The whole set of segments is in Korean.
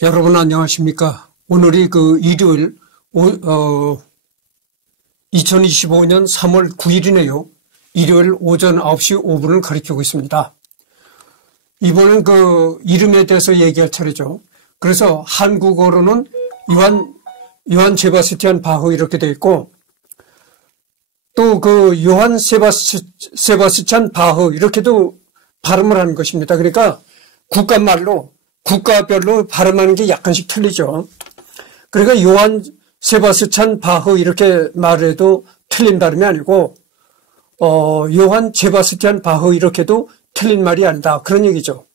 여러분 안녕하십니까? 오늘이 일요일 2025년 3월 9일이네요. 일요일 오전 9시 5분을 가리키고 있습니다. 이번엔 이름에 대해서 얘기할 차례죠. 그래서 한국어로는 요한 세바스티안 바흐 이렇게 되어 있고, 또 요한 세바스찬 바흐 이렇게도 발음을 하는 것입니다. 그러니까 국가별로 발음하는 게 약간씩 틀리죠. 그러니까 요한 세바스찬 바흐 이렇게 말해도 틀린 발음이 아니고 요한 세바스찬 바흐 이렇게도 틀린 말이 아니다. 그런 얘기죠.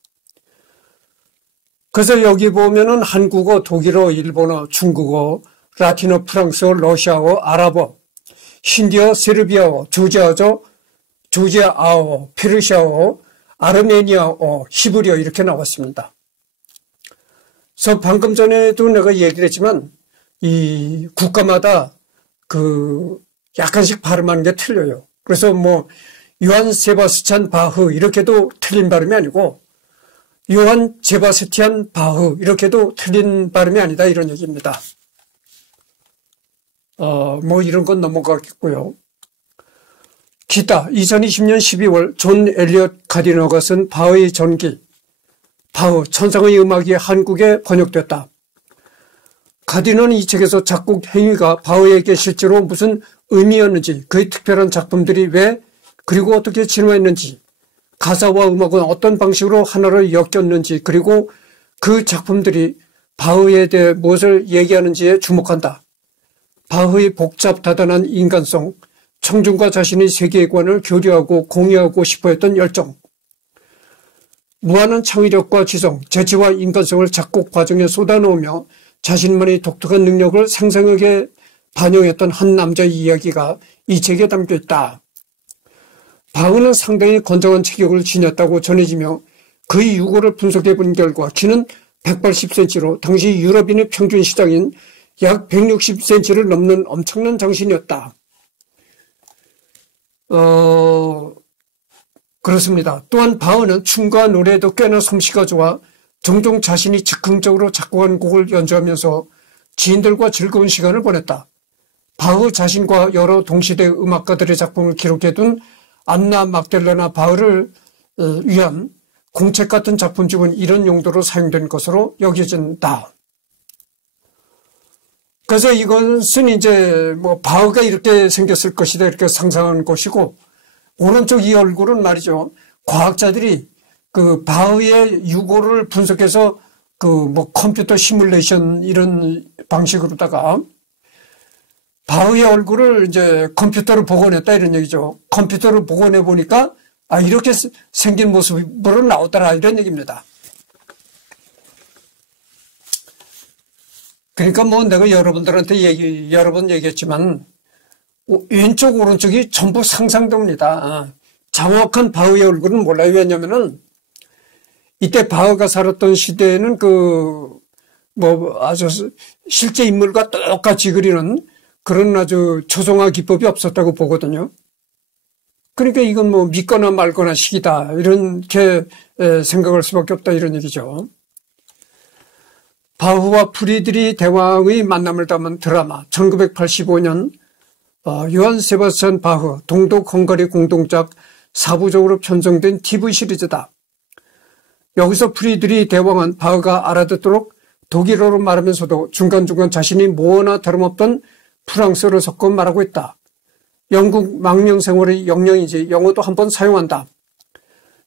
그래서 여기 보면은 한국어, 독일어, 일본어, 중국어, 라틴어, 프랑스어, 러시아어, 아랍어, 힌디어, 세르비아어, 조지아어, 페르시아어, 아르메니아어, 히브리어 이렇게 나왔습니다. 그래서 방금 전에도 내가 얘기를 했지만 이 국가마다 약간씩 발음하는 게 틀려요. 그래서 요한 세바스찬 바흐 이렇게도 틀린 발음이 아니고 요한 세바스티안 바흐 이렇게도 틀린 발음이 아니다 이런 얘기입니다. 이런 건 넘어가겠고요. 기타 2020년 12월 존 엘리엇 가디너가 쓴 바흐의 전기 바흐 천상의 음악이 한국에 번역됐다. 가디너는 이 책에서 작곡 행위가 바흐에게 실제로 무슨 의미였는지, 그의 특별한 작품들이 왜 그리고 어떻게 진화했는지, 가사와 음악은 어떤 방식으로 하나를 엮였는지, 그리고 그 작품들이 바흐에 대해 무엇을 얘기하는지에 주목한다. 바흐의 복잡다단한 인간성, 청중과 자신의 세계관을 교류하고 공유하고 싶어했던 열정, 무한한 창의력과 지성, 재치와 인간성을 작곡 과정에 쏟아놓으며 자신만의 독특한 능력을 생생하게 반영했던 한 남자의 이야기가 이 책에 담겨있다. 바흐는 상당히 건장한 체격을 지녔다고 전해지며 그의 유고를 분석해본 결과 키는 180cm로 당시 유럽인의 평균 시장인 약 160cm를 넘는 엄청난 장신이었다. 그렇습니다. 또한 바흐는 춤과 노래에도 꽤나 솜씨가 좋아 종종 자신이 즉흥적으로 작곡한 곡을 연주하면서 지인들과 즐거운 시간을 보냈다. 바흐 자신과 여러 동시대 음악가들의 작품을 기록해둔 안나 막델레나 바흐를 위한 공책 같은 작품집은 이런 용도로 사용된 것으로 여겨진다. 그래서 이것은 이제 바흐가 이렇게 생겼을 것이다 이렇게 상상한 것이고, 오른쪽 이 얼굴은 말이죠. 과학자들이 바흐의 유고를 분석해서 컴퓨터 시뮬레이션 이런 방식으로다가 바흐의 얼굴을 이제 컴퓨터로 복원했다 이런 얘기죠. 컴퓨터로 복원해 보니까 이렇게 생긴 모습으로 나오더라 이런 얘기입니다. 그러니까 내가 여러분들한테 여러 번 얘기했지만 왼쪽 오른쪽이 전부 상상됩니다. 정확한 바흐의 얼굴은 몰라요. 왜냐면은 이때 바흐가 살았던 시대에는 아주 실제 인물과 똑같이 그리는 그런 아주 초성화 기법이 없었다고 보거든요. 그러니까 이건 믿거나 말거나 식이다 이렇게 생각할 수밖에 없다 이런 얘기죠. 바흐와 프리드리 대왕의 만남을 담은 드라마 1985년 요한 세바스찬 바흐 동독 헝가리 공동작 4부작으로 편성된 TV 시리즈다. 여기서 프리드리 대왕은 바흐가 알아듣도록 독일어로 말하면서도 중간중간 자신이 뭐나 다름없던 프랑스어를 섞어 말하고 있다. 영국 망명생활의 영향인지 영어도 한번 사용한다.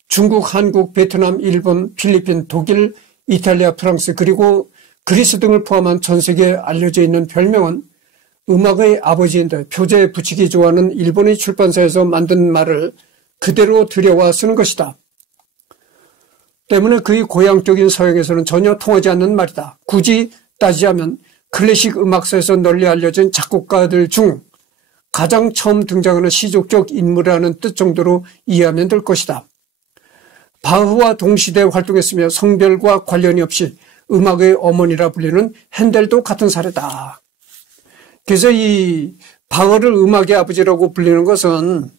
중국, 한국, 베트남, 일본, 필리핀, 독일, 이탈리아, 프랑스 그리고 그리스 등을 포함한 전 세계에 알려져 있는 별명은 음악의 아버지인데 표제에 붙이기 좋아하는 일본의 출판사에서 만든 말을 그대로 들여와 쓰는 것이다. 때문에 그의 고향적인 서양에서는 전혀 통하지 않는 말이다. 굳이 따지자면 클래식 음악사에서 널리 알려진 작곡가들 중 가장 처음 등장하는 시족적 인물이라는 뜻 정도로 이해하면 될 것이다. 바흐와 동시대에 활동했으며 성별과 관련이 없이 음악의 어머니라 불리는 핸델도 같은 사례다. 그래서 이 바흐를 음악의 아버지라고 불리는 것은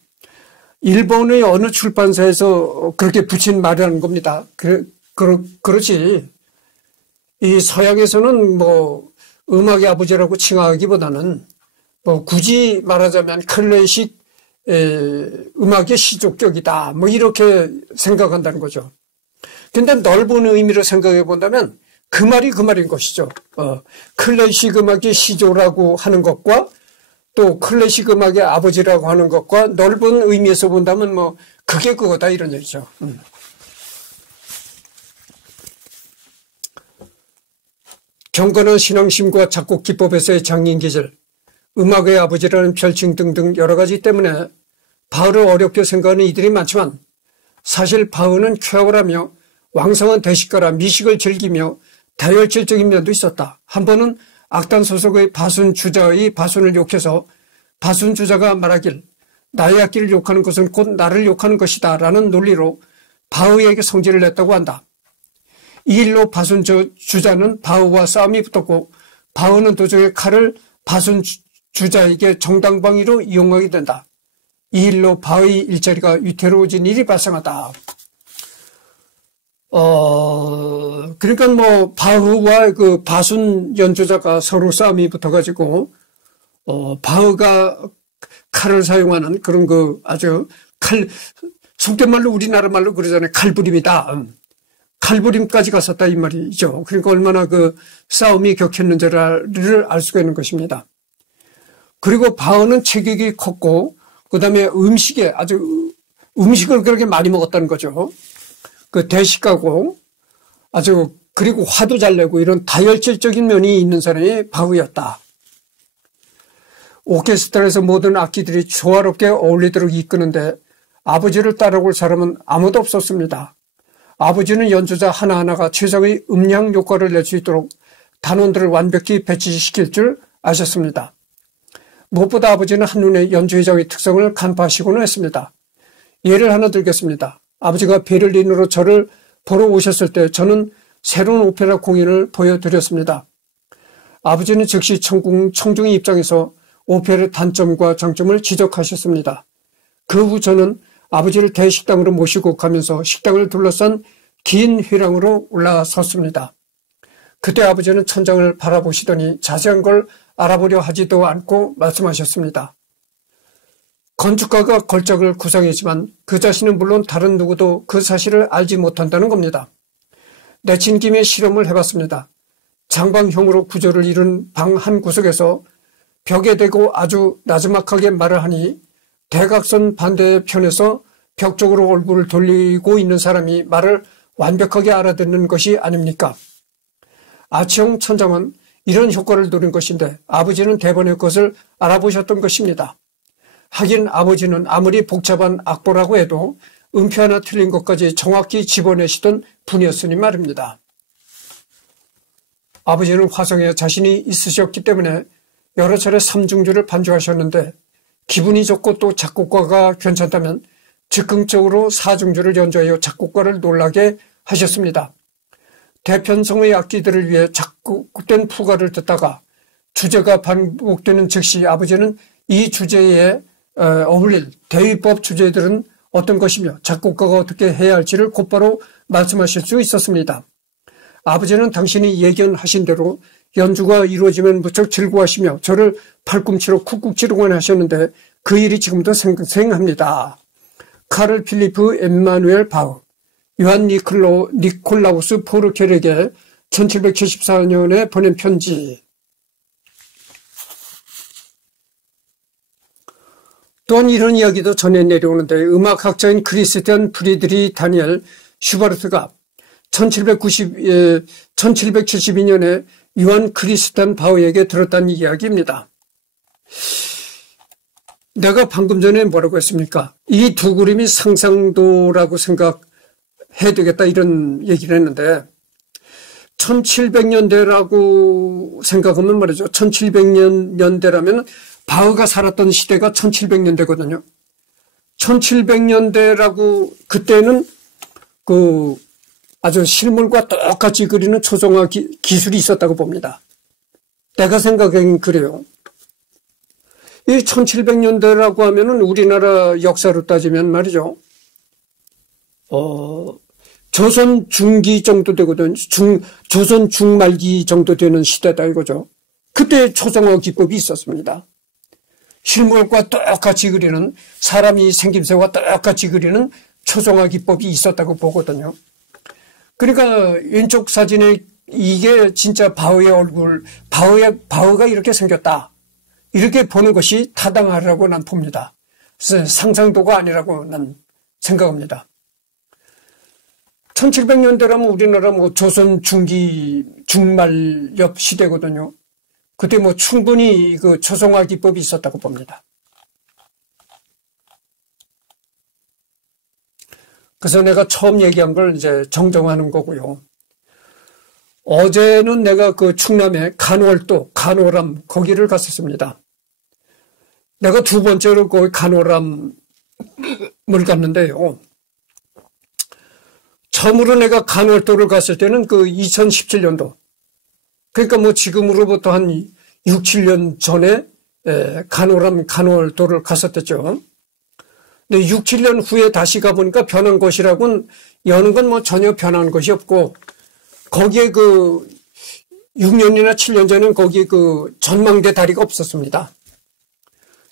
일본의 어느 출판사에서 그렇게 붙인 말이라는 겁니다. 그렇지. 이 서양에서는 뭐 음악의 아버지라고 칭하기보다는 뭐 굳이 말하자면 클래식 음악의 시족격이다 뭐 이렇게 생각한다는 거죠. 근데 넓은 의미로 생각해 본다면 그 말이 그 말인 것이죠. 클래식 음악의 시조라고 하는 것과 또 클래식 음악의 아버지라고 하는 것과 넓은 의미에서 본다면 뭐 그게 그거다 이런 얘기죠. 경건한 신앙심과 작곡 기법에서의 장인기질, 음악의 아버지라는 별칭 등등 여러 가지 때문에 바흐를 어렵게 생각하는 이들이 많지만 사실 바흐는 쾌활하며 왕성한 대식가라 미식을 즐기며 다혈질적인 면도 있었다. 한 번은 악단 소속의 바순 주자의 바순을 욕해서 바순 주자가 말하길 나의 악기를 욕하는 것은 곧 나를 욕하는 것이다 라는 논리로 바흐에게 성질을 냈다고 한다. 이 일로 바순 주자는 바흐와 싸움이 붙었고 바흐는 도중에 칼을 바순 주자에게 정당방위로 이용하게 된다. 이 일로 바흐의 일자리가 위태로워진 일이 발생하다. 그러니까 뭐 바흐와 그 바순 연주자가 서로 싸움이 붙어가지고 바흐가 칼을 사용하는 그런 그 아주 속된 말로 우리나라 말로 그러잖아요. 칼부림이다. 칼부림까지 갔었다 이 말이죠. 그러니까 얼마나 그 싸움이 격했는지를 알 수가 있는 것입니다. 그리고 바흐는 체격이 컸고 그다음에 음식을 그렇게 많이 먹었다는 거죠. 그 대식가고 아주 그리고 화도 잘 내고 이런 다혈질적인 면이 있는 사람이 바흐였다. 오케스트라에서 모든 악기들이 조화롭게 어울리도록 이끄는데 아버지를 따라올 사람은 아무도 없었습니다. 아버지는 연주자 하나하나가 최상의 음량 효과를 낼 수 있도록 단원들을 완벽히 배치시킬 줄 아셨습니다. 무엇보다 아버지는 한눈에 연주회장의 특성을 간파하시고는 했습니다. 예를 하나 들겠습니다. 아버지가 베를린으로 저를 보러 오셨을 때 저는 새로운 오페라 공연을 보여드렸습니다. 아버지는 즉시 청중의 입장에서 오페라의 단점과 장점을 지적하셨습니다. 그 후 저는 아버지를 대식당으로 모시고 가면서 식당을 둘러싼 긴 회랑으로 올라섰습니다. 그때 아버지는 천장을 바라보시더니 자세한 걸 알아보려 하지도 않고 말씀하셨습니다. 건축가가 걸작을 구상했지만 그 자신은 물론 다른 누구도 그 사실을 알지 못한다는 겁니다. 내친 김에 실험을 해봤습니다. 장방형으로 구조를 이룬 방 한 구석에서 벽에 대고 아주 나지막하게 말을 하니 대각선 반대편에서 벽 쪽으로 얼굴을 돌리고 있는 사람이 말을 완벽하게 알아듣는 것이 아닙니까? 아치형 천장은 이런 효과를 노린 것인데 아버지는 대번의 것을 알아보셨던 것입니다. 하긴 아버지는 아무리 복잡한 악보라고 해도 음표 하나 틀린 것까지 정확히 집어내시던 분이었으니 말입니다. 아버지는 화성에 자신이 있으셨기 때문에 여러 차례 삼중주를 반주하셨는데 기분이 좋고 또 작곡가가 괜찮다면 즉흥적으로 사중주를 연주하여 작곡가를 놀라게 하셨습니다. 대편성의 악기들을 위해 작곡된 풍가를 듣다가 주제가 반복되는 즉시 아버지는 이 주제에 어울릴 대위법 주제들은 어떤 것이며 작곡가가 어떻게 해야 할지를 곧바로 말씀하실 수 있었습니다. 아버지는 당신이 예견하신 대로 연주가 이루어지면 무척 즐거워하시며 저를 팔꿈치로 쿡쿡 찌르곤 하셨는데 그 일이 지금도 생생합니다. 카를 필리프 엠마누엘 바흐, 요한 니콜라우스 포르켈에게 1774년에 보낸 편지. 또한 이런 이야기도 전해 내려오는데 음악학자인 크리스티안 프리드리 다니엘 슈바르트가 1772년에 요한 크리스탄 바흐에게 들었다는 이야기입니다. 내가 방금 전에 뭐라고 했습니까? 이 두 그림이 상상도라고 생각해야 되겠다 이런 얘기를 했는데 1700년대라고 생각하면 말이죠. 1700년대라면 바흐가 살았던 시대가 1700년대거든요. 1700년대라고 그때는 그 아주 실물과 똑같이 그리는 초정화 기술이 있었다고 봅니다. 내가 생각엔 그래요. 이 1700년대라고 하면은 우리나라 역사로 따지면 말이죠. 조선 중기 정도 되거든. 조선 중말기 정도 되는 시대다 이거죠. 그때 초성화 기법이 있었습니다. 실물과 똑같이 그리는, 사람이 생김새와 똑같이 그리는 초성화 기법이 있었다고 보거든요. 그러니까 왼쪽 사진에 이게 진짜 바흐의 얼굴, 바흐가 이렇게 생겼다, 이렇게 보는 것이 타당하라고 난 봅니다. 상상도가 아니라고 난 생각합니다. 1700년대라면 우리나라 조선 중기 중말 옆 시대거든요. 그때 충분히 그 초성화 기법이 있었다고 봅니다. 그래서 내가 처음 얘기한 걸 이제 정정하는 거고요. 어제는 내가 그 충남의 간월도, 간호람, 거기를 갔었습니다. 내가 두 번째로 거기 간호람을 갔는데요. 처음으로 내가 간월도를 갔을 때는 그 2017년도. 그러니까 지금으로부터 한 6, 7년 전에 간호람, 간월도를 갔었댔죠. 근데 6, 7년 후에 다시 가보니까 변한 곳이라고는 여는 건 전혀 변한 것이 없고, 거기에 그 6년이나 7년 전에는 거기 그 전망대 다리가 없었습니다.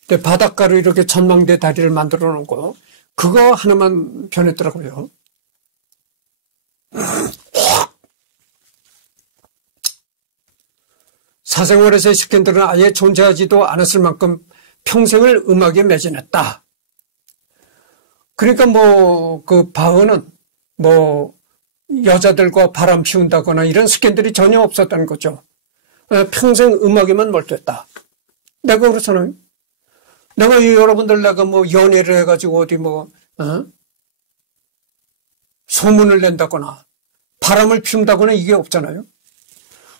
근데 바닷가로 이렇게 전망대 다리를 만들어 놓고 그거 하나만 변했더라고요. 사생활에서의 스캔들은 아예 존재하지도 않았을 만큼 평생을 음악에 매진했다. 그러니까 그 바흐는 여자들과 바람 피운다거나 이런 스캔들이 전혀 없었다는 거죠. 평생 음악에만 몰두했다. 내가 그렇잖아요. 내가 여러분들 내가 연애를 해가지고 어디 소문을 낸다거나 바람을 피운다거나 이게 없잖아요.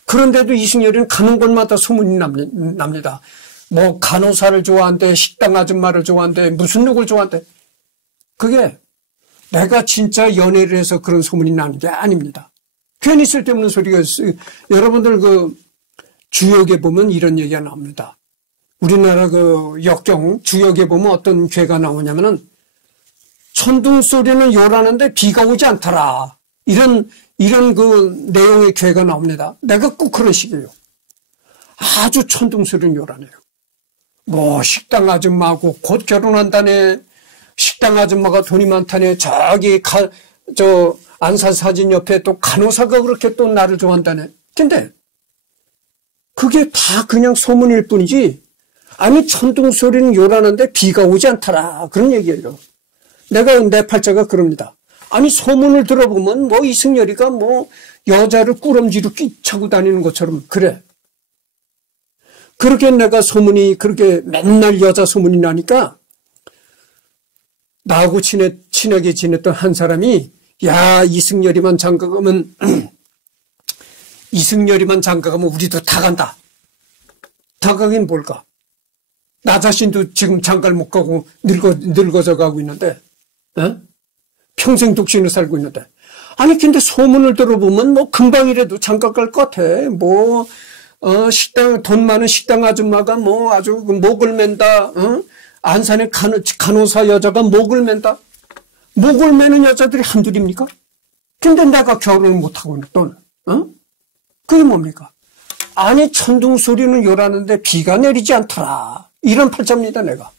그런데도 이승열이는 가는 곳마다 소문이 납니다. 간호사를 좋아한대, 식당 아줌마를 좋아한대, 무슨 누굴 좋아한대. 그게 내가 진짜 연애를 해서 그런 소문이 나는 게 아닙니다. 괜히 쓸데없는 소리가 있어요. 여러분들 그 주역에 보면 이런 얘기가 나옵니다. 우리나라 그 역경 주역에 보면 어떤 괴가 나오냐면은 천둥 소리는 요라는데 비가 오지 않더라. 이런 그 내용의 괴가 나옵니다. 내가 꼭 그런 식이에요. 아주 천둥 소리는 요라네요. 식당 아줌마하고 곧 결혼한다네. 식당 아줌마가 돈이 많다네. 저기 안산 사진 옆에 또 간호사가 그렇게 또 나를 좋아한다네. 근데 그게 다 그냥 소문일 뿐이지, 아니 천둥 소리는 요라는데 비가 오지 않더라, 그런 얘기예요. 내 팔자가 그럽니다. 아니 소문을 들어보면 이승열이가 여자를 꾸럼지로 끼차고 다니는 것처럼 그래. 그렇게 내가 소문이 그렇게 맨날 여자 소문이 나니까 나하고 친하게 지냈던 한 사람이, 야, 이승열이만 장가가면 우리도 다 간다. 다 가긴 뭘까? 나 자신도 지금 장가를 못 가고 늙어져 가고 있는데, 평생 독신으로 살고 있는데. 아니, 근데 소문을 들어보면 금방이라도 장가 갈 것 같아. 돈 많은 식당 아줌마가 아주 목을 맨다, 안산의 간호사 여자가 목을 맨다. 목을 매는 여자들이 한둘입니까? 근데 내가 결혼을 못하고 있던, 그게 뭡니까? 아니, 천둥 소리는 요라는데 비가 내리지 않더라. 이런 팔자입니다, 내가.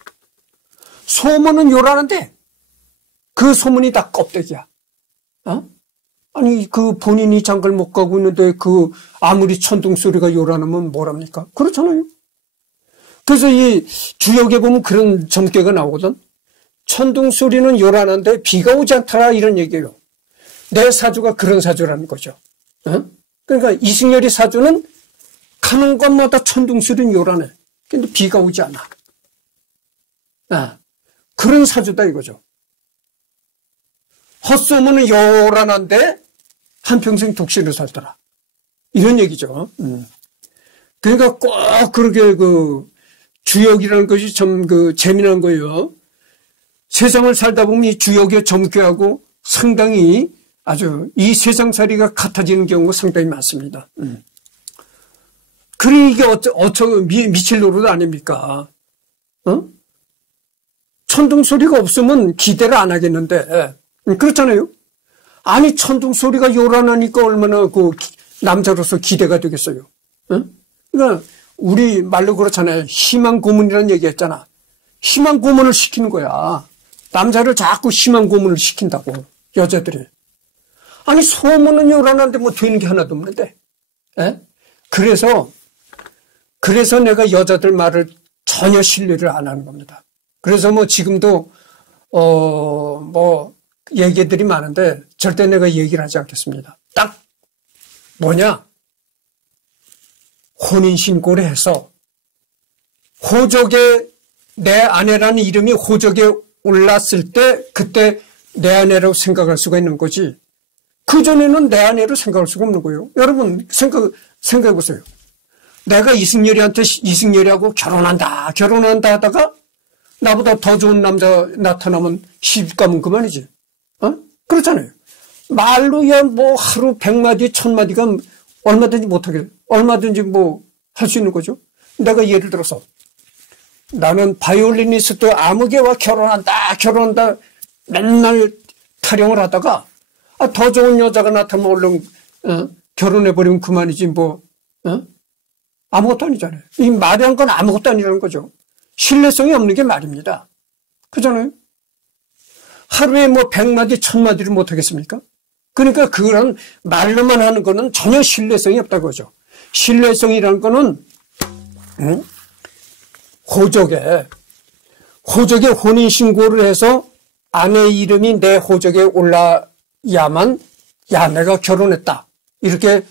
소문은 요라는데 그 소문이 다 껍데기야. 아니, 그 본인이 장가를 못 가고 있는데 아무리 천둥 소리가 요라면 뭐랍니까? 그렇잖아요. 그래서 이 주역에 보면 그런 점괘가 나오거든. 천둥 소리는 요란한데 비가 오지 않더라, 이런 얘기예요. 내 사주가 그런 사주라는 거죠. 그러니까 이승열이 사주는 가는 곳마다 천둥 소리는 요란해. 근데 비가 오지 않아. 그런 사주다 이거죠. 헛소문은 요란한데 한평생 독신으로 살더라, 이런 얘기죠. 그러니까 꼭 그렇게 주역이라는 것이 참 재미난 거예요. 세상을 살다 보면 이 주역의 점괘하고 상당히 아주 이 세상살이가 같아지는 경우가 상당히 많습니다. 그래, 이게 미칠 노릇 아닙니까? 천둥 소리가 없으면 기대를 안 하겠는데, 그렇잖아요. 아니, 천둥 소리가 요란하니까 얼마나 그 남자로서 기대가 되겠어요. 응? 그러니까 우리 말로 그렇잖아요. 희망 고문이라는 얘기 했잖아. 희망 고문을 시키는 거야. 남자를 자꾸 희망 고문을 시킨다고, 여자들이. 아니, 소문은 요란한데 뭐 되는 게 하나도 없는데. 에? 그래서 내가 여자들 말을 전혀 신뢰를 안 하는 겁니다. 그래서 뭐 지금도, 뭐, 얘기들이 많은데 절대 내가 얘기를 하지 않겠습니다. 딱, 뭐냐? 혼인신고를 해서 호적에 내 아내라는 이름이 호적에 올랐을 때 그때 내 아내라고 생각할 수가 있는 거지. 그전에는 내 아내로 생각할 수가 없는 거예요. 여러분 생각해 보세요. 내가 이승열이하고 결혼한다 하다가 나보다 더 좋은 남자 나타나면 시집 가면 그만이지. 그렇잖아요. 말로야 뭐 하루 100마디 1000마디가 얼마든지 못하게, 얼마든지 뭐 할 수 있는 거죠. 내가 예를 들어서 나는 바이올리니스트 아무개와 결혼한다 맨날 타령을 하다가 더 좋은 여자가 나타나면 얼른 결혼해버리면 그만이지 뭐 아무것도 아니잖아요. 이 말이란 건 아무것도 아니라는 거죠. 신뢰성이 없는 게 말입니다. 그잖아요. 하루에 뭐 100마디 1000마디를 못하겠습니까? 그러니까 그런 말로만 하는 거는 전혀 신뢰성이 없다고 그러죠. 신뢰성이라는 거는 호적에 혼인신고를 해서 아내 이름이 내 호적에 올라야만 야 내가 결혼했다 이렇게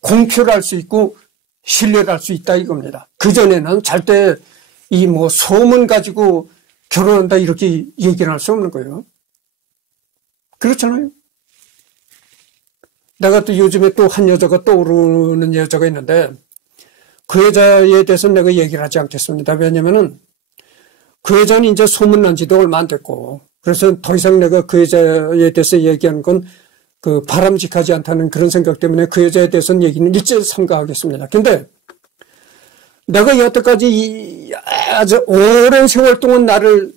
공표를 할 수 있고 신뢰를 할 수 있다 이겁니다. 그전에는 절대 이 뭐 소문 가지고 결혼한다 이렇게 얘기를 할 수 없는 거예요. 그렇잖아요. 내가 또 요즘에 또 한 여자가 떠오르는 여자가 있는데 그 여자에 대해서는 내가 얘기를 하지 않겠습니다. 왜냐면은 그 여자는 이제 소문난 지도 얼마 안 됐고 그래서 더 이상 내가 그 여자에 대해서 얘기하는 건 그 바람직하지 않다는 그런 생각 때문에 그 여자에 대해서는 얘기는 일절 삼가하겠습니다. 근데 내가 여태까지 아주 오랜 세월 동안 나를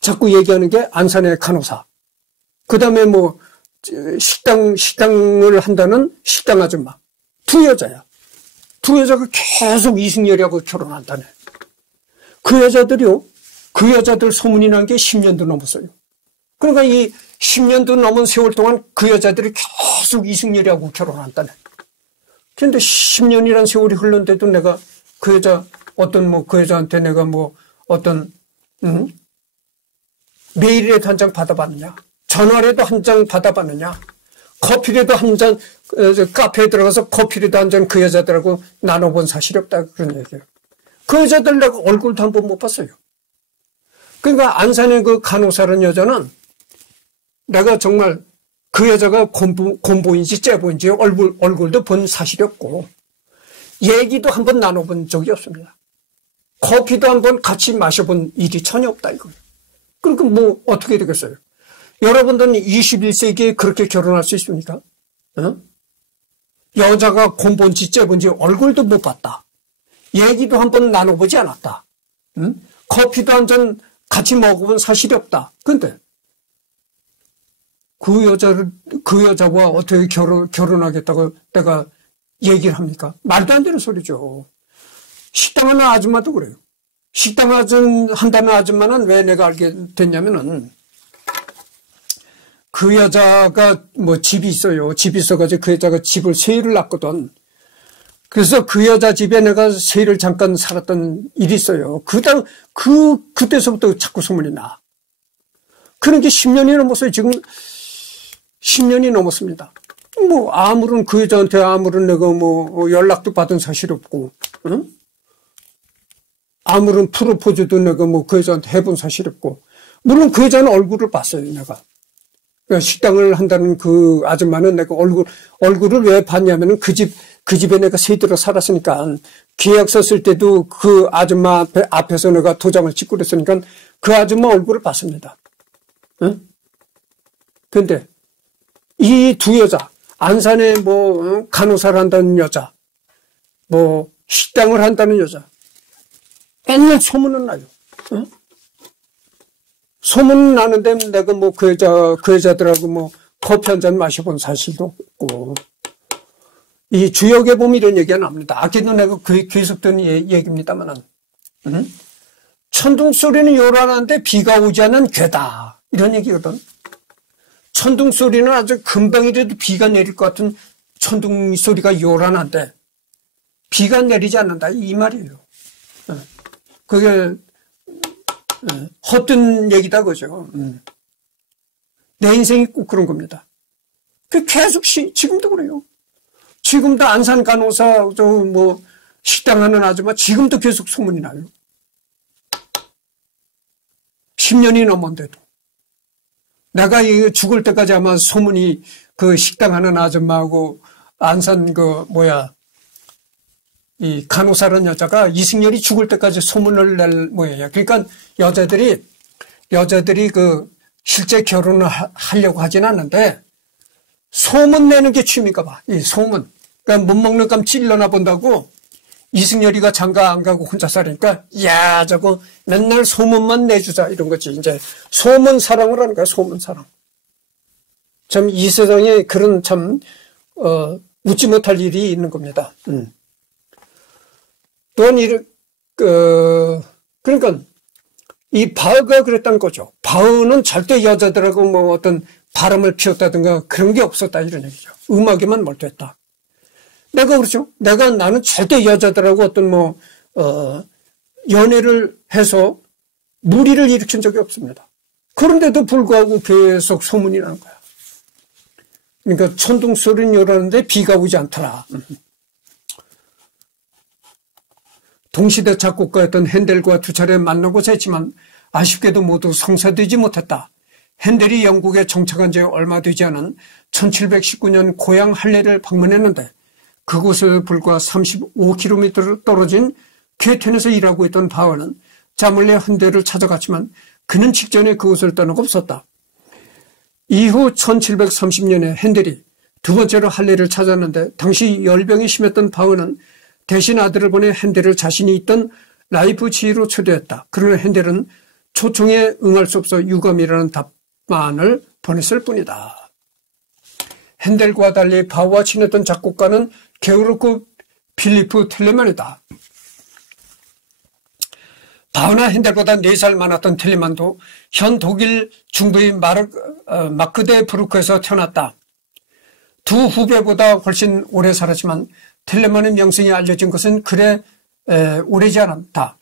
자꾸 얘기하는 게 안산의 간호사. 그 다음에 뭐 식당을 한다는 식당 아줌마. 두 여자야. 두 여자가 계속 이승열이하고 결혼한다네. 그 여자들이요. 그 여자들 소문이 난 게 10년도 넘었어요. 그러니까 이 10년도 넘은 세월 동안 그 여자들이 계속 이승열이하고 결혼한다네. 그런데 10년이란 세월이 흘렀는데도 내가 그 여자 그 여자한테 내가 뭐 메일이라도 한 장 받아봤느냐? 전화라도 한 장 받아봤느냐? 커피라도 한 잔, 카페에 들어가서 커피라도 한 잔 그 여자들하고 나눠본 사실이 없다. 그런 얘기예요. 그 여자들 내가 얼굴도 한 번 못 봤어요. 그러니까 안산의 그 간호사라는 여자는 내가 정말 그 여자가 곰보인지 째보인지 얼굴도 본 사실이 없고 얘기도 한 번 나눠본 적이 없습니다. 커피도 한 번 같이 마셔본 일이 전혀 없다 이거예요. 그러니까 뭐 어떻게 되겠어요? 여러분들은 21세기에 그렇게 결혼할 수 있습니까? 여자가 곰본지 째본지 얼굴도 못 봤다. 얘기도 한 번 나눠보지 않았다. 커피도 한 잔 같이 먹어본 사실이 없다. 근데 그 여자와 어떻게 결혼하겠다고 내가 얘기를 합니까? 말도 안 되는 소리죠. 식당 하는 아줌마도 그래요. 식당 한다는 아줌마는 왜 내가 알게 됐냐면은 그 여자가 뭐 집이 있어요. 집이 있어가지고 그 여자가 집을 세일을 놨거든. 그래서 그 여자 집에 내가 세일을 잠깐 살았던 일이 있어요. 그때서부터 자꾸 소문이 나. 그런 게 10년이 넘었어요. 지금 10년이 넘었습니다. 뭐 아무런 그 여자한테 아무런 내가 뭐 연락도 받은 사실이 없고, 응? 아무런 프로포즈도 내가 뭐 그 여자한테 해본 사실이 없고, 물론 그 여자는 얼굴을 봤어요, 내가. 그러니까 식당을 한다는 그 아줌마는 내가 얼굴을 왜 봤냐면은 그 집에 내가 세들어 살았으니까 계약서 쓸 때도 그 아줌마 앞에서 내가 도장을 찍고 그랬으니까 그 아줌마 얼굴을 봤습니다. 응? 근데 이 두 여자, 안산에 뭐 간호사를 한다는 여자, 뭐 식당을 한다는 여자, 맨날 소문은 나요. 응? 소문 나는데 내가 뭐 그 여자들하고 뭐 커피 한 잔 마셔본 사실도 없고. 이 주역에 보면 이런 얘기가 납니다. 아까도 내가 계속 듣는 얘기입니다만은. 천둥 소리는 요란한데 비가 오지 않는 괴다. 이런 얘기거든. 천둥 소리는 아주 금방이라도 비가 내릴 것 같은 천둥 소리가 요란한데 비가 내리지 않는다. 이 말이에요. 그게 헛된 얘기다 그죠. 내 인생이 꼭 그런 겁니다. 그 계속 지금도 그래요. 지금도 안산 간호사 식당 하는 아줌마 지금도 계속 소문이 나요. 10년이 넘었는데도. 내가 죽을 때까지 아마 소문이 그 식당 하는 아줌마하고 안산 이 간호사라는 여자가 이승열이 죽을 때까지 소문을 낼 모양이야. 그러니까 여자들이 실제 결혼을 하려고 하진 않는데 소문 내는 게 취미인가 봐. 이 소문. 그러니까 못 먹는 감 찔러나 본다고 이승열이가 장가 안 가고 혼자 살으니까 야 저거 맨날 소문만 내주자 이런 거지. 이제 소문 사랑을 하는 거야. 소문 사랑. 참 이 세상에 그런 참 웃지 못할 일이 있는 겁니다. 또한 그러니까 이 바흐가 그랬다는 거죠. 바흐는 절대 여자들하고 어떤 바람을 피웠다든가 그런 게 없었다 이런 얘기죠. 음악에만 몰두했다. 내가 그렇죠. 나는 절대 여자들하고 어떤 연애를 해서 무리를 일으킨 적이 없습니다. 그런데도 불구하고 계속 소문이 나는 거야. 그러니까 천둥 소리는 요라는데 비가 오지 않더라. 동시대 작곡가였던 핸델과 두 차례 만나고자 했지만 아쉽게도 모두 성사되지 못했다. 핸델이 영국에 정착한 지 얼마 되지 않은 1719년 고향 할레를 방문했는데 그곳에 불과 35km 떨어진 쾌텐에서 일하고 있던 바흐는 잠을 내 핸델을 찾아갔지만 그는 직전에 그곳을 떠나고 없었다. 이후 1730년에 핸델이 두 번째로 할레를 찾았는데 당시 열병이 심했던 바흐는 대신 아들을 보내 핸델을 자신이 있던 라이프치히로 초대했다. 그러나 핸델은 초청에 응할 수 없어 유감이라는 답만을 보냈을 뿐이다. 핸델과 달리 바흐와 친했던 작곡가는 게오르크 필리프 텔레만이다. 바흐나 핸델보다 4살 많았던 텔레만도 현 독일 중부의 마크데부르크에서 태어났다. 두 후배보다 훨씬 오래 살았지만 텔레만의 명성이 알려진 것은 그래 오래지 않았다.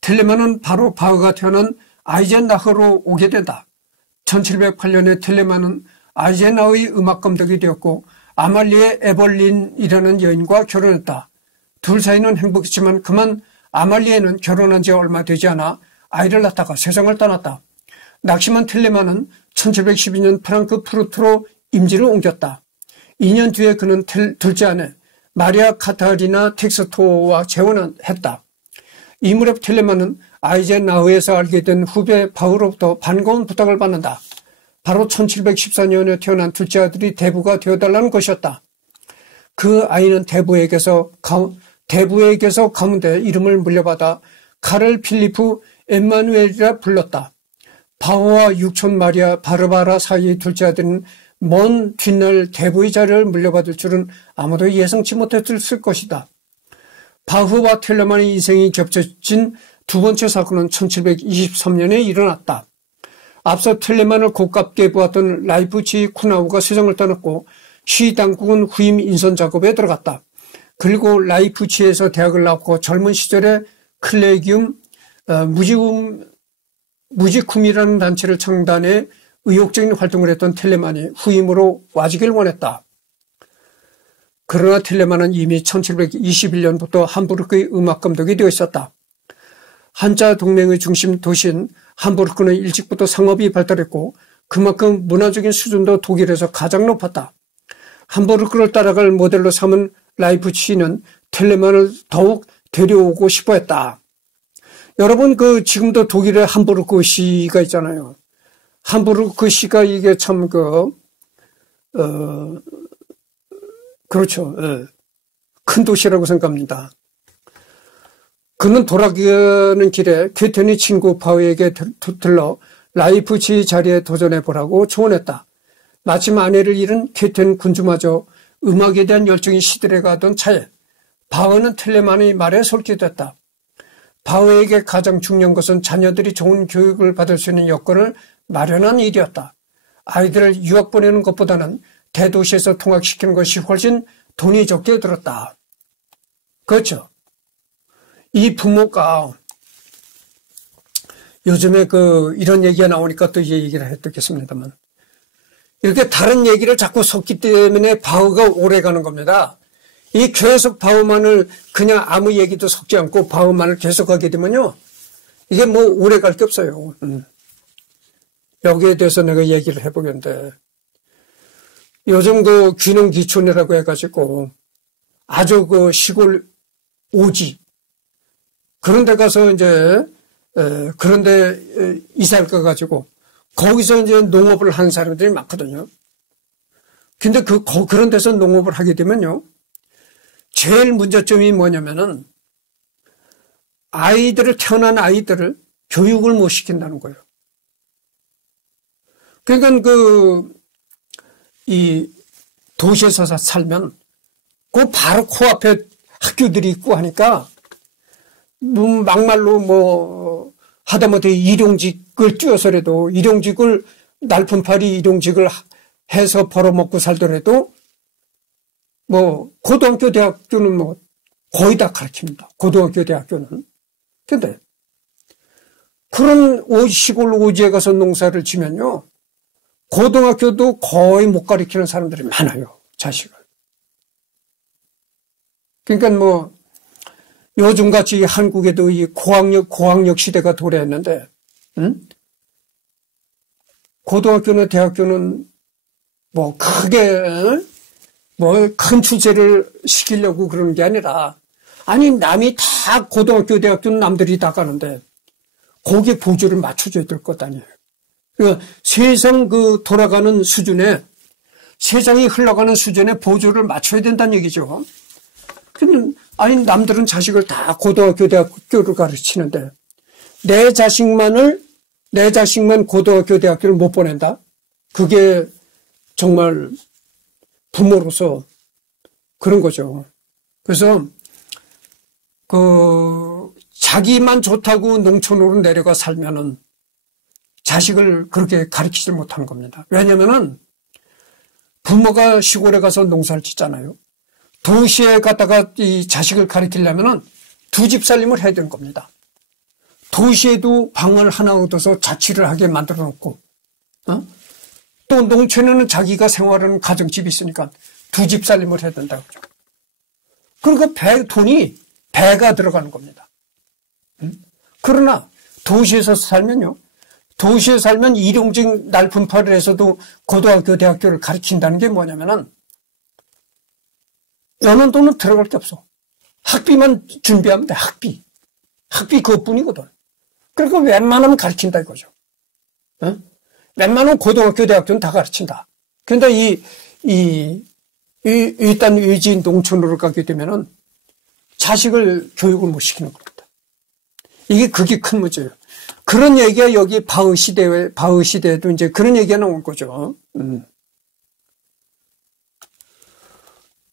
텔레만은 바로 바흐가 태어난 아이젠나흐로 오게 된다. 1708년에 텔레만은 아이젠나흐의 음악 감독이 되었고 아말리에 에벌린이라는 여인과 결혼했다. 둘 사이는 행복했지만 그만 아말리에는 결혼한 지 얼마 되지 않아 아이를 낳다가 세상을 떠났다. 낙심한 텔레만은 1712년 프랑크푸르트로 임지를 옮겼다. 2년 뒤에 그는 둘째 아내 마리아 카타리나 텍스토와 재혼을 했다. 이 무렵 텔레만은 아이젠나흐에서 알게 된 후배 바흐로부터 반가운 부탁을 받는다. 바로 1714년에 태어난 둘째 아들이 대부가 되어달라는 것이었다. 그 아이는 대부에게서 가운데 이름을 물려받아 카를 필리프 엠마누엘이라 불렀다. 바흐와 육촌 마리아 바르바라 사이의 둘째 아들은 먼 뒷날 대부의 자리를 물려받을 줄은 아무도 예상치 못했을 것이다. 바흐와 텔레만의 인생이 겹쳐진 두 번째 사건은 1723년에 일어났다. 앞서 텔레만을 고깝게 보았던 라이프치히 쿠나우가 세상을 떠났고 시 당국은 후임 인선 작업에 들어갔다. 그리고 라이프치히에서 대학을 나왔고 젊은 시절에 클레기움 무지쿰이라는 단체를 창단해 의욕적인 활동을 했던 텔레만이 후임으로 와주길 원했다. 그러나 텔레만은 이미 1721년부터 함부르크의 음악 감독이 되어 있었다. 한자 동맹의 중심 도시인 함부르크는 일찍부터 상업이 발달했고 그만큼 문화적인 수준도 독일에서 가장 높았다. 함부르크를 따라갈 모델로 삼은 라이프치히는 텔레만을 더욱 데려오고 싶어 했다. 여러분 지금도 독일의 함부르크 시가 있잖아요. 함부르크 시가 이게 참 그렇죠. 큰 도시라고 생각합니다. 그는 돌아가는 길에 쾌텐의 친구 바흐에게 들러 라이프치히 자리에 도전해보라고 조언했다. 마침 아내를 잃은 케텐 군주마저 음악에 대한 열정이 시들해가던 차에 바흐는 텔레만의 말에 솔깃했다. 바흐에게 가장 중요한 것은 자녀들이 좋은 교육을 받을 수 있는 여건을 마련한 일이었다. 아이들을 유학 보내는 것보다는 대도시에서 통학시키는 것이 훨씬 돈이 적게 들었다. 그렇죠. 이 부모가 요즘에 이런 얘기가 나오니까 또 이 얘기를 했겠습니다만 이렇게 다른 얘기를 자꾸 섞기 때문에 바흐가 오래 가는 겁니다. 이 계속 바흐만을 그냥 아무 얘기도 섞지 않고 바흐만을 계속하게 되면요. 이게 뭐 오래 갈 게 없어요. 여기에 대해서 내가 얘기를 해보겠는데 요즘 귀농귀촌이라고 해가지고 아주 시골 오지 그런 데 가서 이제 그런 데 이사를 가가지고 거기서 이제 농업을 하는 사람들이 많거든요. 근데 그런 데서 농업을 하게 되면요. 제일 문제점이 뭐냐면은 태어난 아이들을 교육을 못 시킨다는 거예요. 그러니까 이 도시에서 살면 바로 코앞에 학교들이 있고 하니까 막말로 하다못해 일용직을 뛰어서라도 날품팔이 일용직을 해서 벌어먹고 살더라도 고등학교 대학교는 거의 다 가르칩니다. 고등학교 대학교는. 근데 그런 시골 오지에 가서 농사를 지면요. 고등학교도 거의 못 가르치는 사람들이 많아요. 자식을. 그러니까 요즘같이 한국에도 이 고학력 시대가 도래했는데, 고등학교나 대학교는 크게, 큰 출세를 시키려고 그러는 게 아니라, 남이 다 고등학교, 대학교는 남들이 다 가는데, 거기에 보조를 맞춰줘야 될 것 아니에요. 그러니까 세상이 흘러가는 수준에 보조를 맞춰야 된다는 얘기죠. 근데 남들은 자식을 다 고등학교, 대학교를 가르치는데 내 자식만 고등학교, 대학교를 못 보낸다? 그게 정말 부모로서 그런 거죠. 그래서 자기만 좋다고 농촌으로 내려가 살면은 자식을 그렇게 가르치지 못하는 겁니다. 왜냐면은 부모가 시골에 가서 농사를 짓잖아요. 도시에 갔다가 이 자식을 가르치려면은 두 집 살림을 해야 되는 겁니다. 도시에도 방을 하나 얻어서 자취를 하게 만들어 놓고, 또 농촌에는 자기가 생활하는 가정집이 있으니까 두 집 살림을 해야 된다고. 그러니까 돈이 배가 들어가는 겁니다. 그러나 도시에서 살면요. 도시에 살면 일용직 날품팔을 해서도 고등학교, 대학교를 가르친다는 게 뭐냐면은 여는 돈은 들어갈 게 없어. 학비만 준비하면 돼, 학비. 학비 그것뿐이거든. 그러니까 웬만하면 가르친다 이거죠. 웬만하면 고등학교, 대학교는 다 가르친다. 그런데 일단 외지인 농촌으로 가게 되면은 자식을 교육을 못 시키는 겁니다. 그게 큰 문제예요. 그런 얘기가 여기 바흐 시대에도 이제 그런 얘기가 나온 거죠.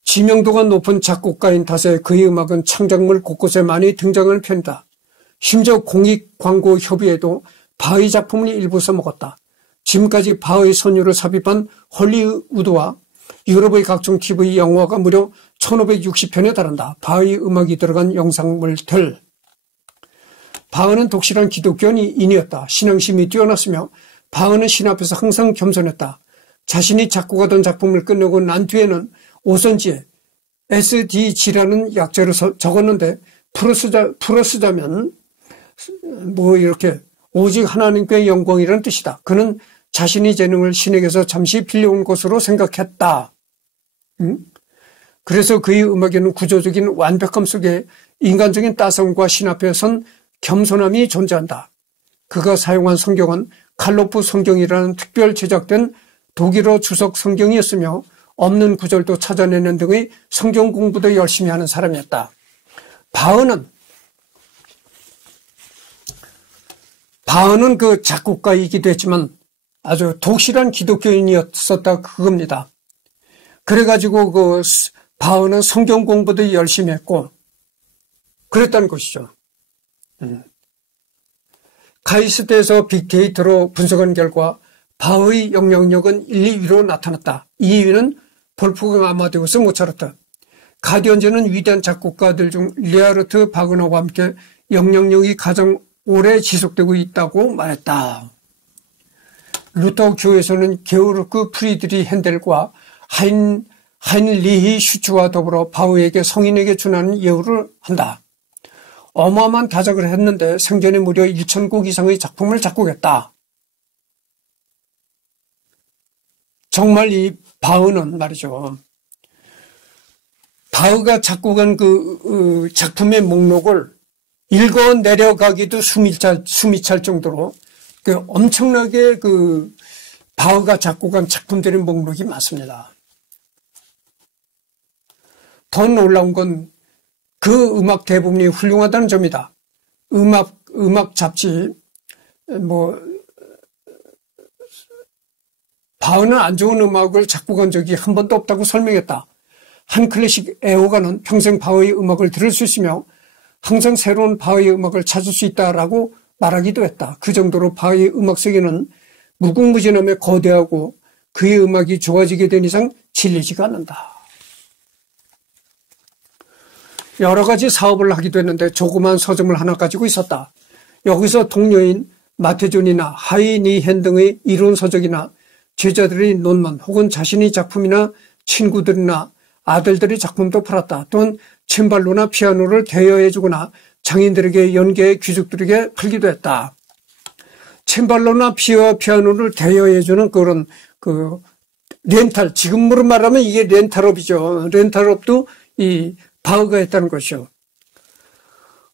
지명도가 높은 작곡가인 탓에 그의 음악은 창작물 곳곳에 많이 등장하는 편이다. 심지어 공익 광고 협의에도 바흐의 작품을 일부 써먹었다. 지금까지 바흐의 선율을 삽입한 헐리우드와 유럽의 각종 TV 영화가 무려 1560편에 달한다. 바흐의 음악이 들어간 영상물들. 바흐는 독실한 기독교인이었다. 신앙심이 뛰어났으며 바흐는 신 앞에서 항상 겸손했다. 자신이 작곡하던 작품을 끝내고 난 뒤에는 오선지에 SDG라는 약자를 적었는데 풀어쓰자면 이렇게 오직 하나님께 영광이라는 뜻이다. 그는 자신의 재능을 신에게서 잠시 빌려온 것으로 생각했다. 그래서 그의 음악에는 구조적인 완벽함 속에 인간적인 따스함과 신 앞에 선 겸손함이 존재한다. 그가 사용한 성경은 칼로프 성경이라는 특별 제작된 독일어 주석 성경이었으며 없는 구절도 찾아내는 등의 성경 공부도 열심히 하는 사람이었다. 바흐는 그 작곡가이기도 했지만 아주 독실한 기독교인이었었다 그겁니다. 그래가지고 그 바흐는 성경 공부도 열심히 했고 그랬다는 것이죠. 카이스트에서 빅데이터로 분석한 결과 바흐의 영향력은 1, 2위로 나타났다. 2위는 볼프강 아마데우스 모차르트. 가디언즈는 위대한 작곡가들 중 리하르트 바그너와 함께 영향력이 가장 오래 지속되고 있다고 말했다. 루터 교회에서는 게오르크 프리드리 핸델과 하인리히 슈츠와 더불어 바흐에게 성인에게 준하는 예우를 한다. 어마어마한 다작을 했는데 생전에 무려 1,000곡 이상의 작품을 작곡했다. 정말 이 바흐는 말이죠. 바흐가 작곡한 그 작품의 목록을 읽어 내려가기도 숨이 찰 정도로 그 엄청나게 그 바흐가 작곡한 작품들의 목록이 많습니다. 더 놀라운 건 그 음악 대부분이 훌륭하다는 점이다. 음악 잡지 바흐는 안 좋은 음악을 작곡한 적이 한 번도 없다고 설명했다. 한 클래식 애호가는 평생 바흐의 음악을 들을 수 있으며 항상 새로운 바흐의 음악을 찾을 수 있다라고 말하기도 했다. 그 정도로 바흐의 음악 세계는 무궁무진함에 거대하고 그의 음악이 좋아지게 된 이상 질리지가 않는다. 여러 가지 사업을 하기도 했는데 조그만 서점을 하나 가지고 있었다. 여기서 동료인 마테존이나 하이니헨 등의 이론 서적이나 제자들의 논문 혹은 자신의 작품이나 친구들이나 아들들의 작품도 팔았다. 또한 쳔발로나 피아노를 대여해주거나 장인들에게 연계의 귀족들에게 팔기도 했다. 쳔발로나 피아노를 대여해주는 그런 렌탈, 지금으로 말하면 이게 렌탈업이죠. 렌탈업도 이 바흐가 했다는 것이요.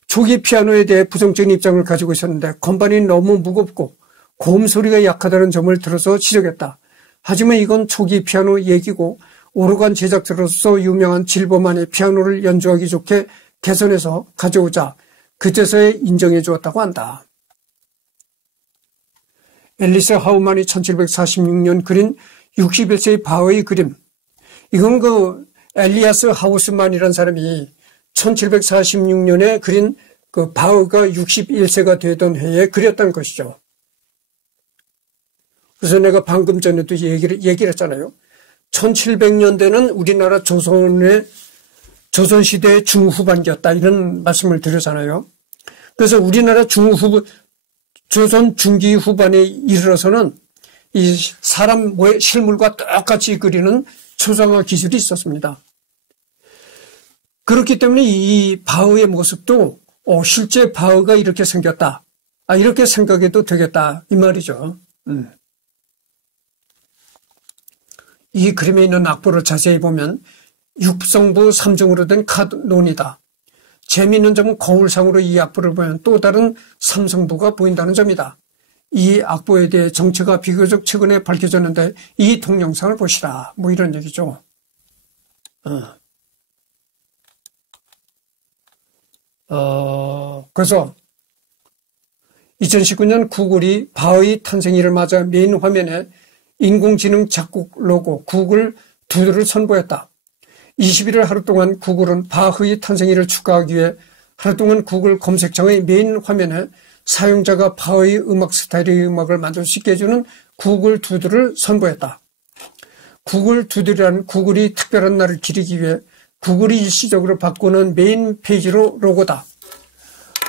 초기 피아노에 대해 부정적인 입장을 가지고 있었는데 건반이 너무 무겁고 고음 소리가 약하다는 점을 들어서 지적했다. 하지만 이건 초기 피아노 얘기고 오르간 제작자로서 유명한 질버만이 피아노를 연주하기 좋게 개선해서 가져오자 그제서야 인정해 주었다고 한다. 앨리스 하우만이 1746년 그린 61세의 바흐의 그림. 이건 그 엘리아스 하우스만이라는 사람이 1746년에 그린 그 바흐가 61세가 되던 해에 그렸다는 것이죠. 그래서 내가 방금 전에도 얘기를 했잖아요. 1700년대는 우리나라 조선시대의 중후반기였다. 이런 말씀을 드렸잖아요. 그래서 우리나라 조선 중기 후반에 이르러서는 이 사람 실물과 똑같이 그리는 초상화 기술이 있었습니다. 그렇기 때문에 이 바흐의 모습도 실제 바흐가 이렇게 생겼다. 이렇게 생각해도 되겠다. 이 말이죠. 이 그림에 있는 악보를 자세히 보면 육성부 3종으로 된 카논이다. 재미있는 점은 거울상으로 이 악보를 보면 또 다른 삼성부가 보인다는 점이다. 이 악보에 대해 정체가 비교적 최근에 밝혀졌는데 이 동영상을 보시라. 뭐 이런 얘기죠. 그래서 2019년 구글이 바흐의 탄생일을 맞아 메인 화면에 인공지능 작곡 로고 구글 두드를 선보였다. 21일 하루 동안 구글은 바흐의 탄생일을 축하하기 위해 하루 동안 구글 검색창의 메인 화면에 사용자가 바흐의 음악 스타일의 음악을 만들 수 있게 해주는 구글 두드를 선보였다. 구글 두드라는 구글이 특별한 날을 기리기 위해 구글이 일시적으로 바꾸는 메인 페이지로 로고다.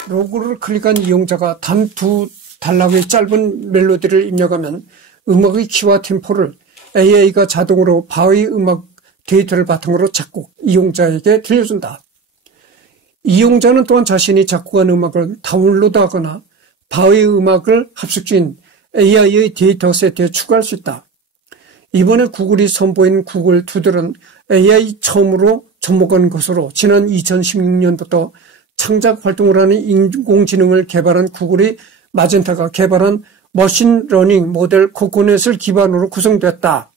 로고를 클릭한 이용자가 단 2단락의 짧은 멜로디를 입력하면 음악의 키와 템포를 AI가 자동으로 바흐의 음악 데이터를 바탕으로 작곡 이용자에게 들려준다. 이용자는 또한 자신이 작곡한 음악을 다운로드하거나 바흐의 음악을 합숙 중인 AI의 데이터 세트에 추가할 수 있다. 이번에 구글이 선보인 구글 두들은 AI 처음으로 접목한 것으로 지난 2016년부터 창작 활동을 하는 인공지능을 개발한 구글이 마젠타가 개발한 머신러닝 모델 코코넷을 기반으로 구성됐다.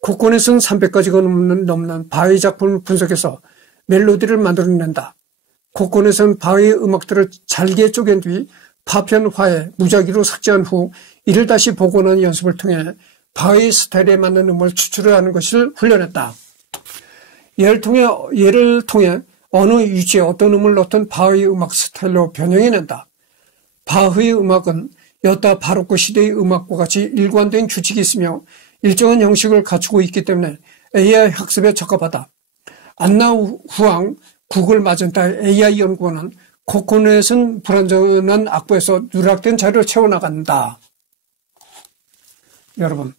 코코넷은 300가지가 넘는 바흐의 작품을 분석해서 멜로디를 만들어낸다. 코코넷은 바흐의 음악들을 잘게 쪼갠 뒤 파편 화해, 무작위로 삭제한 후 이를 다시 복원하는 연습을 통해 바하의 스타일에 맞는 음을 추출하는 것을 훈련했다. 예를 통해 어느 위치에 어떤 음을 넣든 바하의 음악 스타일로 변형해낸다. 바하의 음악은 여타 바로크 시대의 음악과 같이 일관된 규칙이 있으며 일정한 형식을 갖추고 있기 때문에 AI 학습에 적합하다. 안나 후앙 구글 마젠타 AI 연구원은 코코넛은 불완전한 악보에서 누락된 자료를 채워나간다. 여러분,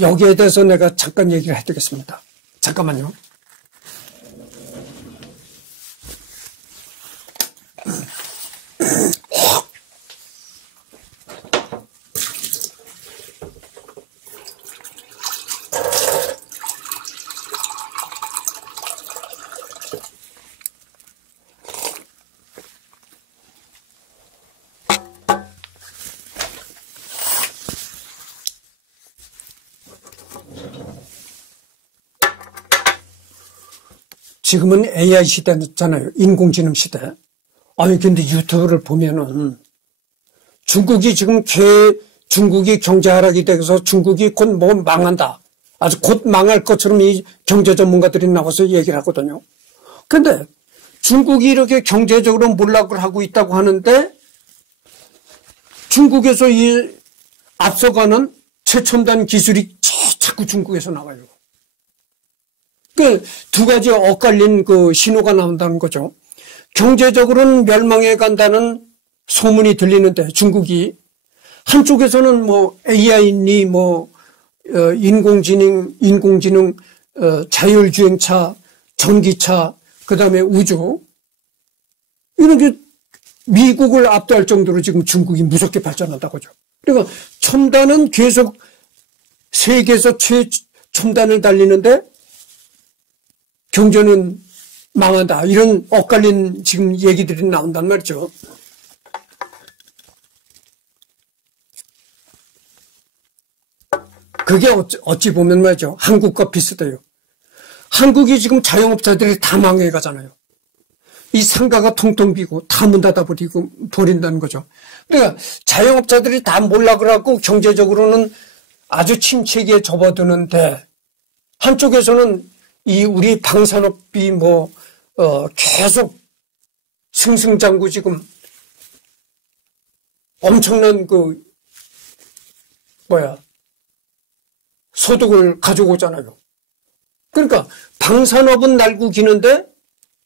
여기에 대해서 내가 잠깐 얘기를 해드리겠습니다. 잠깐만요. 지금은 AI 시대잖아요. 인공지능 시대. 아니, 근데 유튜브를 보면은 중국이 경제 하락이 돼서 중국이 곧 뭐 망한다. 아주 곧 망할 것처럼 이 경제 전문가들이 나와서 얘기를 하거든요. 근데 중국이 이렇게 경제적으로 몰락을 하고 있다고 하는데 중국에서 이 앞서가는 최첨단 기술이 자꾸 중국에서 나와요. 그 두 가지 엇갈린 그 신호가 나온다는 거죠. 경제적으로는 멸망해 간다는 소문이 들리는데 중국이 한쪽에서는 뭐 AI니 뭐 인공지능, 자율주행차, 전기차, 그다음에 우주 이런 게 미국을 압도할 정도로 지금 중국이 무섭게 발전한다고 하죠. 그러니까 첨단은 계속 세계에서 최첨단을 달리는데 경제는 망한다. 이런 엇갈린 지금 얘기들이 나온단 말이죠. 그게 어찌 보면 말이죠. 한국과 비슷해요. 한국이 지금 자영업자들이 다 망해 가잖아요. 이 상가가 통통 비고 다 문 닫아버린다는 거죠. 그러니까 자영업자들이 다 몰락을 하고 경제적으로는 아주 침체기에 접어드는데 한쪽에서는 이 우리 방산업이 계속 승승장구 지금 엄청난 소득을 가져오잖아요. 그러니까 방산업은 날고 기는데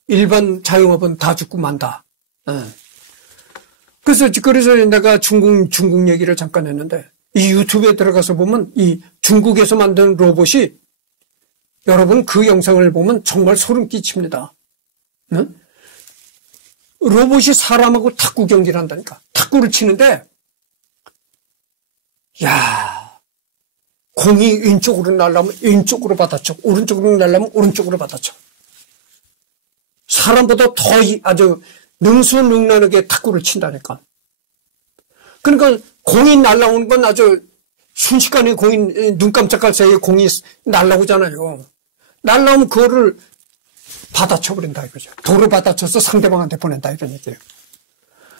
일반 자영업은 다 죽고 만다. 그래서 내가 중국 얘기를 잠깐 했는데 이 유튜브에 들어가서 보면 이 중국에서 만든 로봇이 여러분 그 영상을 보면 정말 소름 끼칩니다. 로봇이 사람하고 탁구 경기를 한다니까. 탁구를 치는데 공이 왼쪽으로 날라면 왼쪽으로 받아쳐. 오른쪽으로 날라면 오른쪽으로 받아쳐. 사람보다 더 아주 능수능란하게 탁구를 친다니까. 그러니까 공이 날라오는 건 아주 순식간에 눈 깜짝할 사이에 공이 날라오잖아요. 날라오면 그거를 받아쳐버린다 이거죠. 돌을 받아쳐서 상대방한테 보낸다 이런 얘기예요.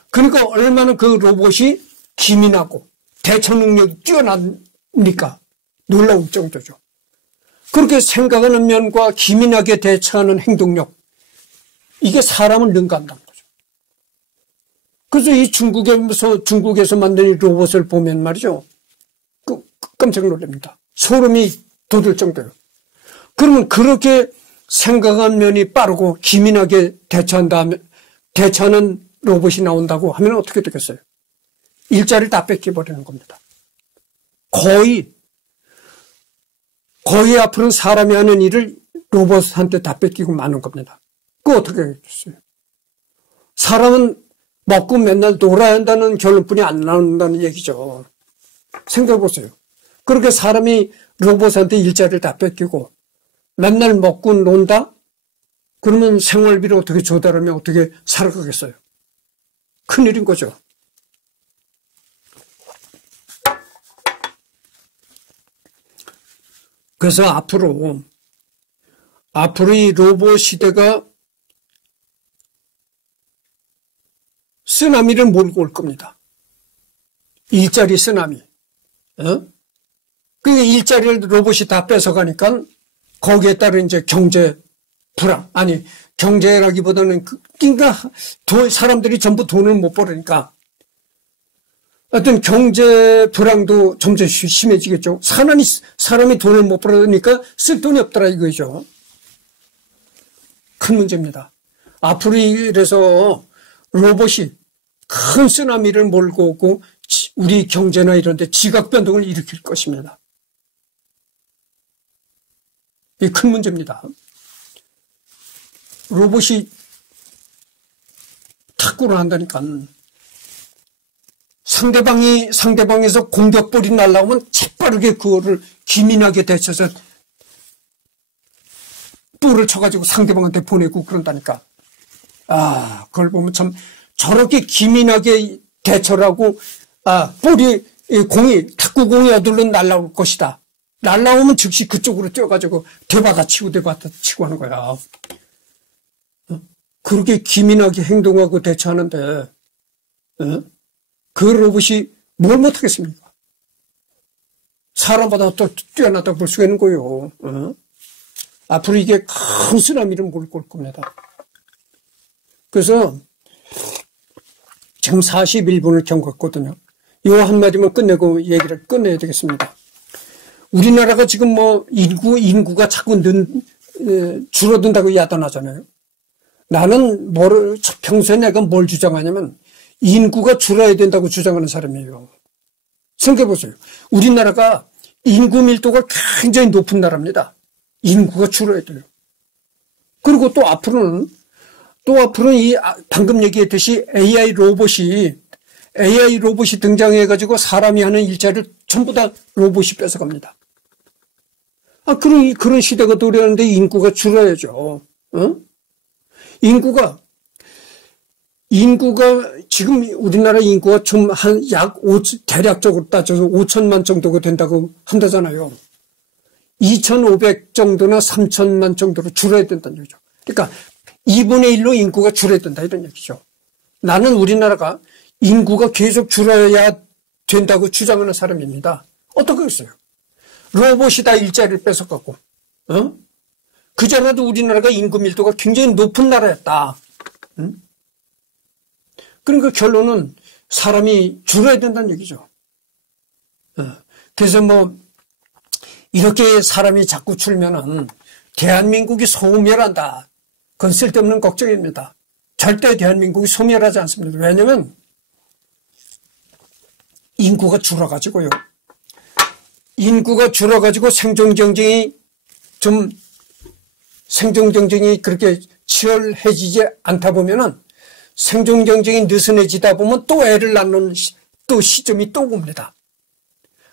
그러니까 얼마나 그 로봇이 기민하고 대처 능력이 뛰어나니까 놀라울 정도죠. 그렇게 생각하는 면과 기민하게 대처하는 행동력, 이게 사람을 능가한다는 거죠. 그래서 이 중국에서 만든 이 로봇을 보면 말이죠. 깜짝 놀랍니다. 소름이 돋을 정도예요. 그러면 그렇게 생각한 면이 빠르고 기민하게 대처하는 로봇이 나온다고 하면 어떻게 되겠어요? 일자리를 다 뺏겨버리는 겁니다. 거의 앞으로는 사람이 하는 일을 로봇한테 다 뺏기고 마는 겁니다. 그거 어떻게 하겠어요? 사람은 먹고 맨날 놀아야 한다는 결론뿐이 안 나온다는 얘기죠. 생각해보세요. 그렇게 사람이 로봇한테 일자리를 다 뺏기고 맨날 먹고 논다? 그러면 생활비를 어떻게 조달하면 어떻게 살아가겠어요? 큰일인 거죠. 그래서 앞으로 이 로봇 시대가 쓰나미를 몰고 올 겁니다. 일자리 쓰나미. 그 일자리를 로봇이 다 뺏어가니까 거기에 따른 이제 경제 불황, 아니 경제라기보다는 그러니까 사람들이 전부 돈을 못 벌으니까 어떤 경제 불황도 점점 심해지겠죠. 사람이 돈을 못 벌으니까 쓸 돈이 없더라 이거죠. 큰 문제입니다. 앞으로 이래서 로봇이 큰 쓰나미를 몰고 오고 우리 경제나 이런 데 지각 변동을 일으킬 것입니다. 이게 큰 문제입니다. 로봇이 탁구를 한다니까 상대방에서 공격볼이 날라오면 재빠르게 그거를 기민하게 대처해서 뿔을 쳐가지고 상대방한테 보내고 그런다니까. 그걸 보면 참 저렇게 기민하게 대처를 하고 탁구공이 어디로 날라올 것이다. 날라오면 즉시 그쪽으로 뛰어가지고 대바가 치고 대바가 치고 하는 거야. 그렇게 기민하게 행동하고 대처하는데 그 로봇이 뭘 못하겠습니까? 사람보다 또 뛰어나다 볼 수가 있는 거예요. 앞으로 이게 큰 쓰나미를 몰고 올 겁니다. 그래서 지금 41분을 경과했거든요. 이 한마디만 끝내고 얘기를 끝내야 되겠습니다. 우리나라가 지금 뭐 인구가 자꾸 줄어든다고 야단하잖아요. 나는 평소에 내가 뭘 주장하냐면 인구가 줄어야 된다고 주장하는 사람이에요. 생각해보세요. 우리나라가 인구 밀도가 굉장히 높은 나라입니다. 인구가 줄어야 돼요. 그리고 또 앞으로는 방금 얘기했듯이 AI 로봇이 등장해가지고 사람이 하는 일자리를 전부 다 로봇이 뺏어갑니다. 그런 시대가 도래하는데 인구가 줄어야죠. 인구가 지금 우리나라 인구가 좀 대략적으로 따져서 5천만 정도가 된다고 한다잖아요. 2,500 정도나 3천만 정도로 줄어야 된다는 얘기죠. 그러니까 2분의 1로 인구가 줄어야 된다 이런 얘기죠. 나는 우리나라가 인구가 계속 줄어야 된다고 주장하는 사람입니다. 어떻겠어요? 로봇이 다 일자리를 뺏어가고 그전에도 우리나라가 인구 밀도가 굉장히 높은 나라였다. 그러니까 결론은 사람이 줄어야 된다는 얘기죠. 그래서 이렇게 사람이 자꾸 줄면은 대한민국이 소멸한다. 그건 쓸데없는 걱정입니다. 절대 대한민국이 소멸하지 않습니다. 왜냐면 인구가 줄어가지고요. 인구가 줄어가지고 생존 경쟁이 그렇게 치열해지지 않다 보면은 생존 경쟁이 느슨해지다 보면 또 애를 낳는 또 시점이 또 옵니다.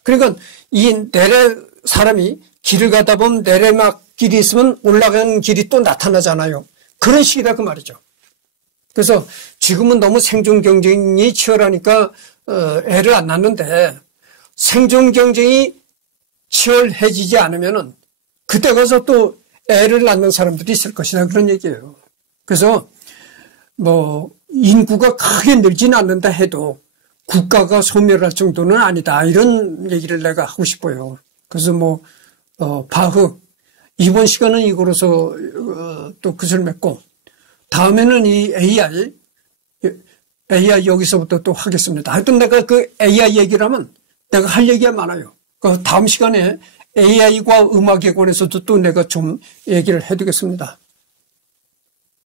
그러니까 사람이 길을 가다 보면 내리막길이 있으면 올라가는 길이 또 나타나잖아요. 그런 식이다 그 말이죠. 그래서 지금은 너무 생존 경쟁이 치열하니까 애를 안 낳는데 생존 경쟁이 치열해지지 않으면은 그때 가서 또 애를 낳는 사람들이 있을 것이다 그런 얘기예요. 그래서 인구가 크게 늘지는 않는다 해도 국가가 소멸할 정도는 아니다 이런 얘기를 내가 하고 싶어요. 그래서 바흐 이번 시간은 이거로서 또 끝을 맺고 다음에는 이 AI 여기서부터 또 하겠습니다. 하여튼 내가 그 AI 얘기를 하면 내가 할 얘기가 많아요. 다음 시간에 AI과 음악에 관해서도 또 내가 좀 얘기를 해두겠습니다.